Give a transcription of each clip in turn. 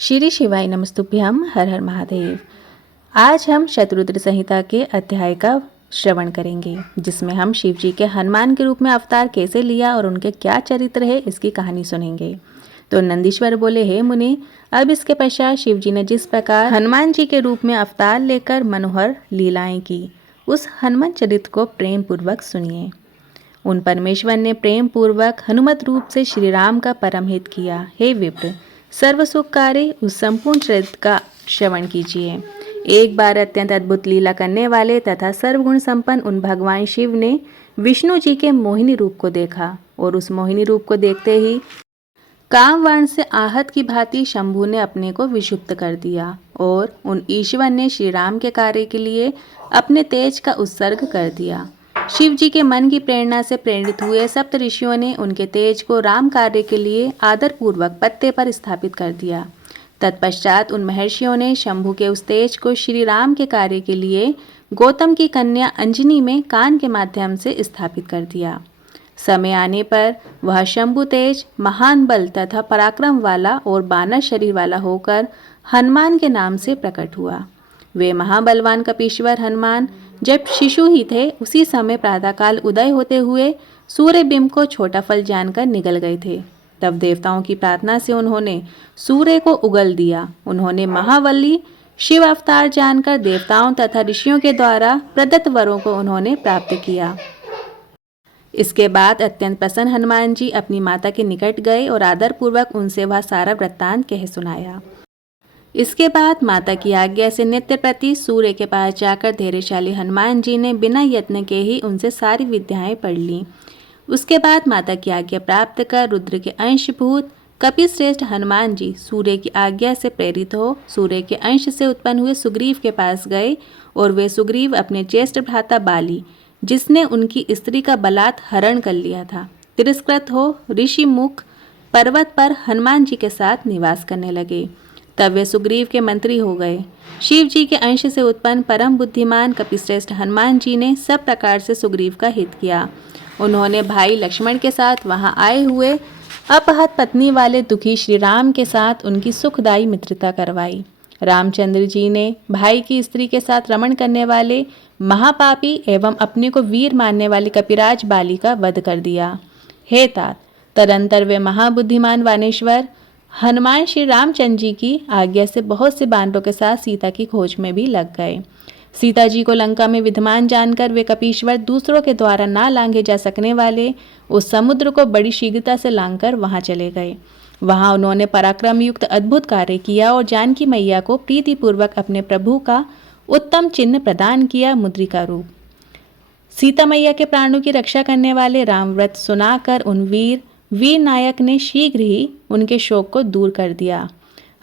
श्री शिवाय नमस्तुभ्यम। हर हर महादेव। आज हम शतरुद्र संहिता के अध्याय का श्रवण करेंगे, जिसमें हम शिव जी के हनुमान के रूप में अवतार कैसे लिया और उनके क्या चरित्र है इसकी कहानी सुनेंगे। तो नंदीश्वर बोले, हे मुनि, अब इसके पश्चात शिव जी ने जिस प्रकार हनुमान जी के रूप में अवतार लेकर मनोहर लीलाएं की, उस हनुमान चरित्र को प्रेम पूर्वक सुनिए। उन परमेश्वर ने प्रेम पूर्वक हनुमत रूप से श्री राम का परम हित किया। हे विप्र, सर्व सुखकारी उस संपूर्ण चरित्र का श्रवण कीजिए। एक बार अत्यंत अद्भुत लीला करने वाले तथा सर्वगुण संपन्न उन भगवान शिव ने विष्णु जी के मोहिनी रूप को देखा, और उस मोहिनी रूप को देखते ही काम वर्ण से आहत की भांति शंभु ने अपने को विक्षुब्ध कर दिया, और उन ईश्वर ने श्री राम के कार्य के लिए अपने तेज का उत्सर्ग कर दिया। शिव जी के मन की प्रेरणा से प्रेरित हुए सप्त ऋषियों ने उनके तेज को राम कार्य के लिए आदर पूर्वक पत्ते पर स्थापित कर दिया। तत्पश्चात उन महर्षियों ने शंभु के उस तेज को श्री राम के कार्य के लिए गौतम की कन्या अंजनी में कान के माध्यम से स्थापित कर दिया। समय आने पर वह शंभु तेज महान बल तथा पराक्रम वाला और बानर शरीर वाला होकर हनुमान के नाम से प्रकट हुआ। वे महाबलवान कपीश्वर हनुमान जब शिशु ही थे, उसी समय प्रातःकाल उदय होते हुए सूर्य बिंब को छोटा फल जानकर निगल गए थे। तब देवताओं की प्रार्थना से उन्होंने सूर्य को उगल दिया। उन्होंने महाबली शिव अवतार जानकर देवताओं तथा ऋषियों के द्वारा प्रदत्त वरों को उन्होंने प्राप्त किया। इसके बाद अत्यंत प्रसन्न हनुमान जी अपनी माता के निकट गए और आदर पूर्वक उनसे वह सारा वृत्तांत कह सुनाया। इसके बाद माता की आज्ञा से नित्य प्रति सूर्य के पास जाकर धैर्यशाली हनुमान जी ने बिना यत्न के ही उनसे सारी विद्याएं पढ़ लीं। उसके बाद माता की आज्ञा प्राप्त कर रुद्र के अंशभूत कपिश्रेष्ठ हनुमान जी सूर्य की आज्ञा से प्रेरित हो सूर्य के अंश से उत्पन्न हुए सुग्रीव के पास गए, और वे सुग्रीव अपने ज्येष्ठ भ्राता बाली, जिसने उनकी स्त्री का बलात् हरण कर लिया था, तिरस्कृत हो ऋषि मुख पर्वत पर हनुमान जी के साथ निवास करने लगे। तब वे सुग्रीव के मंत्री हो गए। शिव जी के अंश से उत्पन्न परम बुद्धिमान कपिश्रेष्ठ हनुमान जी ने सब प्रकार से सुग्रीव का हित किया। उन्होंने भाई लक्ष्मण के साथ वहां आए हुए अपहत पत्नी वाले दुखी श्री राम के साथ उनकी सुखदायी मित्रता करवाई। रामचंद्र जी ने भाई की स्त्री के साथ रमण करने वाले महापापी एवं अपने को वीर मानने वाले कपिराज बाली का वध कर दिया। हे तात, तदंतर वे महाबुद्धिमान वानेश्वर हनुमान श्री रामचंद्र जी की आज्ञा से बहुत से बानरों के साथ सीता की खोज में भी लग गए। सीता जी को लंका में विद्यमान जानकर वे कपीश्वर दूसरों के द्वारा ना लांघे जा सकने वाले उस समुद्र को बड़ी शीघ्रता से लांघकर वहां चले गए। वहां उन्होंने पराक्रम युक्त अद्भुत कार्य किया और जानकी मैया को प्रीतिपूर्वक अपने प्रभु का उत्तम चिन्ह प्रदान किया, मुद्रिका रूप। सीता मैया के प्राणों की रक्षा करने वाले रामव्रत सुनाकर उन वीर नायक ने शीघ्र ही उनके शोक को दूर कर दिया।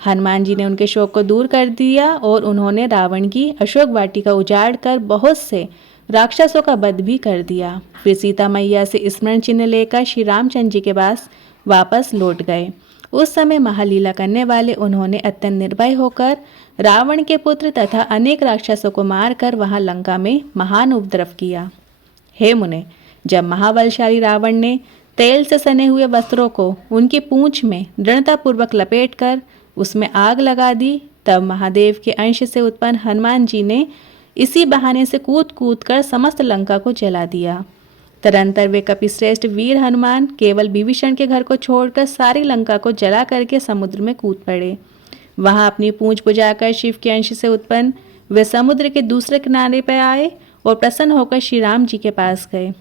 हनुमान जी ने उनके शोक को दूर कर दिया और उन्होंने रावण की अशोक वाटिका उजाड़ कर बहुत से राक्षसों का वध भी कर दिया। फिर सीता मैया से स्मरण चिन्ह लेकर श्री रामचंद्र जी के पास वापस लौट गए। उस समय महालीला करने वाले उन्होंने अत्यंत निर्भय होकर रावण के पुत्र तथा अनेक राक्षसों को मारकर वहां लंका में महान उपद्रव किया। हे मुने, जब महाबलशाली रावण ने तेल से सने हुए वस्त्रों को उनकी पूंछ में दृढ़तापूर्वक लपेटकर उसमें आग लगा दी, तब महादेव के अंश से उत्पन्न हनुमान जी ने इसी बहाने से कूद कूद कर समस्त लंका को जला दिया। तदंतर वे कपिश्रेष्ठ वीर हनुमान केवल विभीषण के घर को छोड़कर सारी लंका को जला करके समुद्र में कूद पड़े। वहां अपनी पूंछ बुझाकर शिव के अंश से उत्पन्न वे समुद्र के दूसरे किनारे पर आए और प्रसन्न होकर श्री राम जी के पास गए।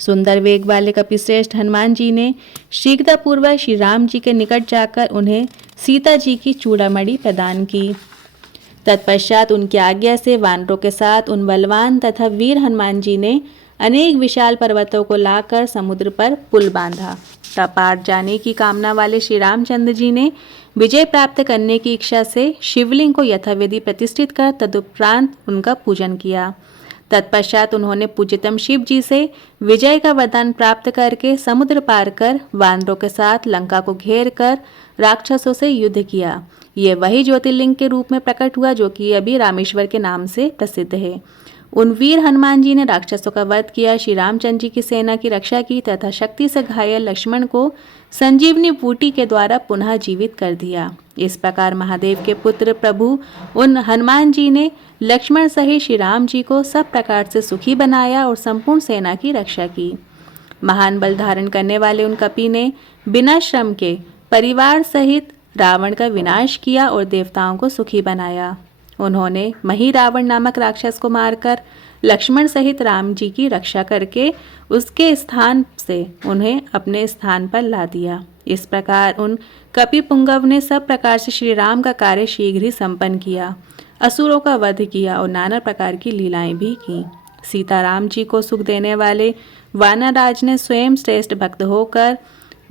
सुंदर वेग वाले कपिश्रेष्ठ हनुमान जी ने शीघ्रतापूर्वक श्री राम जी के निकट जाकर उन्हें सीता जी की चूड़ामणि प्रदान की। तत्पश्चात उनकी आज्ञा से वानरों के साथ उन बलवान तथा वीर हनुमान जी ने अनेक विशाल पर्वतों को लाकर समुद्र पर पुल बांधा। तब पार जाने की कामना वाले श्री रामचंद्र जी ने विजय प्राप्त करने की इच्छा से शिवलिंग को यथाविधि प्रतिष्ठित कर तदुपरांत उनका पूजन किया। तत्पश्चात उन्होंने पूज्यतम शिव जी से विजय का वरदान प्राप्त करके समुद्र पार कर वानरों के साथ लंका को घेर कर राक्षसों से युद्ध किया। ये वही ज्योतिर्लिंग के रूप में प्रकट हुआ जो कि अभी रामेश्वर के नाम से प्रसिद्ध है। उन वीर हनुमान जी ने राक्षसों का वध किया, श्री रामचंद्र जी की सेना की रक्षा की तथा शक्ति से घायल लक्ष्मण को संजीवनी बूटी के द्वारा पुनः जीवित कर दिया। इस प्रकार महादेव के पुत्र प्रभु उन हनुमान जी ने लक्ष्मण सहित श्री राम जी को सब प्रकार से सुखी बनाया और संपूर्ण सेना की रक्षा की। महान बल धारण करने वाले उन कपि ने बिना श्रम के परिवार सहित रावण का विनाश किया और देवताओं को सुखी बनाया। उन्होंने मही रावण नामक राक्षस को मारकर लक्ष्मण सहित राम जी की रक्षा करके उसके स्थान से उन्हें अपने स्थान पर ला दिया। इस प्रकार उन कपि पुंगव ने सब प्रकार से श्री राम का कार्य शीघ्र ही संपन्न किया, असुरों का वध किया और नाना प्रकार की लीलाएं भी की। सीताराम जी को सुख देने वाले वानरराज ने स्वयं श्रेष्ठ भक्त होकर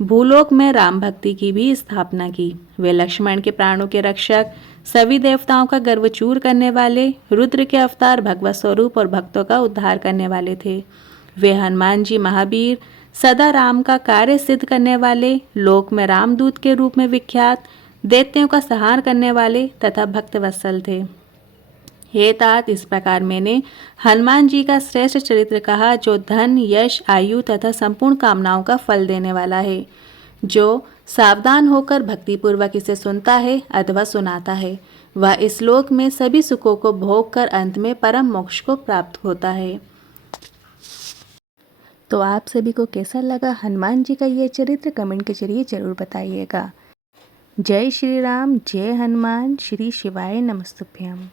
भूलोक में राम भक्ति की भी स्थापना की। वे लक्ष्मण के प्राणों के रक्षक, सभी देवताओं का गर्व चूर करने वाले, रुद्र के अवतार, भगवत स्वरूप और भक्तों का उद्धार करने वाले थे। वे हनुमान जी महावीर, सदा राम का कार्य सिद्ध करने वाले, लोक में रामदूत के रूप में विख्यात, दैत्यों का संहार करने वाले तथा भक्त वत्सल थे। हे तात, इस प्रकार मैंने हनुमान जी का श्रेष्ठ चरित्र कहा, जो धन, यश, आयु तथा संपूर्ण कामनाओं का फल देने वाला है। जो सावधान होकर भक्तिपूर्वक इसे सुनता है अथवा सुनाता है, वह इस लोक में सभी सुखों को भोग कर अंत में परम मोक्ष को प्राप्त होता है। तो आप सभी को कैसा लगा हनुमान जी का ये चरित्र, कमेंट के जरिए जरूर बताइएगा। जय श्री राम, जय हनुमान, श्री शिवाय नमस्तुभ्यम।